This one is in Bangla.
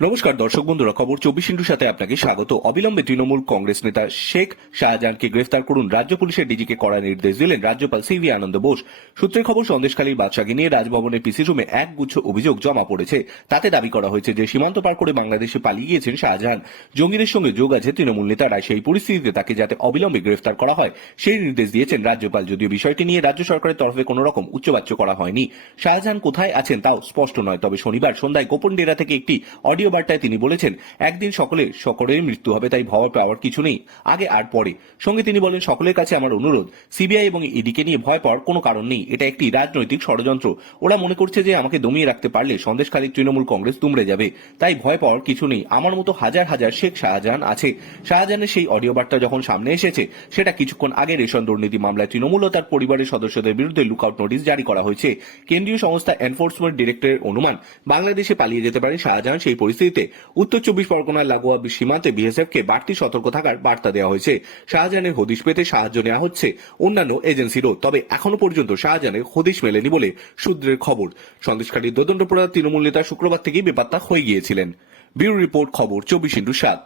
নমস্কার, দর্শক বন্ধুরা, খবর চব্বিশ ইন্টুর সাথে আপনাকে স্বাগত। অবিলম্বে তৃণমূল কংগ্রেস নেতা শেখ শাহজাহানকে গ্রেফতার করুন। রাজ্য পুলিশের ডিজিকে কড়া নির্দেশ দিলেন রাজ্যপাল সিভি আনন্দ বোস। সূত্রের খবর, সন্দেশখালীর বাদশাকে নিয়ে রাজভবনের পিসি রুমে এক গুচ্ছ অভিযোগ জমা পড়েছে। তাতে দাবি করা হয়েছে যে, সীমান্ত পার করে বাংলাদেশে পালিয়ে গিয়েছেন শাহজাহান। জঙ্গিদের সঙ্গে যোগ আছে তৃণমূল নেতারা। সেই পরিস্থিতিতে তাকে যাতে অবিলম্বে গ্রেফতার করা হয়, সেই নির্দেশ দিয়েছেন রাজ্যপাল। যদিও বিষয়টি নিয়ে রাজ্য সরকারের তরফে কোনো রকম উচ্চবাচ্য করা হয়নি। শাহজাহান কোথায় আছেন তাও স্পষ্ট নয়। তবে শনিবার সন্ধ্যায় গোপন ডেরা থেকে একটি অডিও বার্তায় তিনি বলেছেন, একদিন সকলে সকলের মৃত্যু হবে, তাই ভয় পাওয়ার কিছু নেই, আগে আর পরে। সঙ্গে তিনি বলেন, সকলের কাছে আমার অনুরোধ, সিবিআই এবং ইডিকে নিয়ে ভয় পাওয়ার কোনো কারণ নেই, এটা একটি রাজনৈতিক ষড়যন্ত্র। ওরা মনে করছে যে আমাকে দমিয়ে রাখতে পারলে সন্দেশখালী তৃণমূল কংগ্রেস দুমড়ে যাবে, তাই ভয় পাওয়ার কিছু নেই। আমার মতো হাজার হাজার শেখ শাহজাহান আছে। শাহজাহানের সেই অডিও বার্তা যখন সামনে এসেছে, সেটা কিছুক্ষণ আগে রেশন দুর্নীতি মামলায় তৃণমূল ও তার পরিবারের সদস্যদের বিরুদ্ধে লুকআউট নোটিশ জারি করা হয়েছে। কেন্দ্রীয় সংস্থা এনফোর্সমেন্ট ডিরেক্টরের অনুমান, বাংলাদেশে পালিয়ে যেতে পারে শাহজাহান সেই পরিস্থিতিতে উত্তর চব্বিশ পরগনার লাগোয়া সীমান্তে বিএসএফকে বাড়তি সতর্ক থাকার বার্তা দেওয়া হয়েছে। শাহজাহানের হদিশ পেতে সাহায্য নেওয়া হচ্ছে অন্যান্য এজেন্সিরও। তবে এখনও পর্যন্ত শাহজাহানের হদিশ মেলেনি বলে সূত্রের খবর। সন্দেশকারী দদণ্ডপুরা তৃণমূল নেতা শুক্রবার থেকেই বেপাত্তা হয়ে গিয়েছিলেন। ব্যুরো রিপোর্ট খবর চব্বিশ ইন্টু সাত।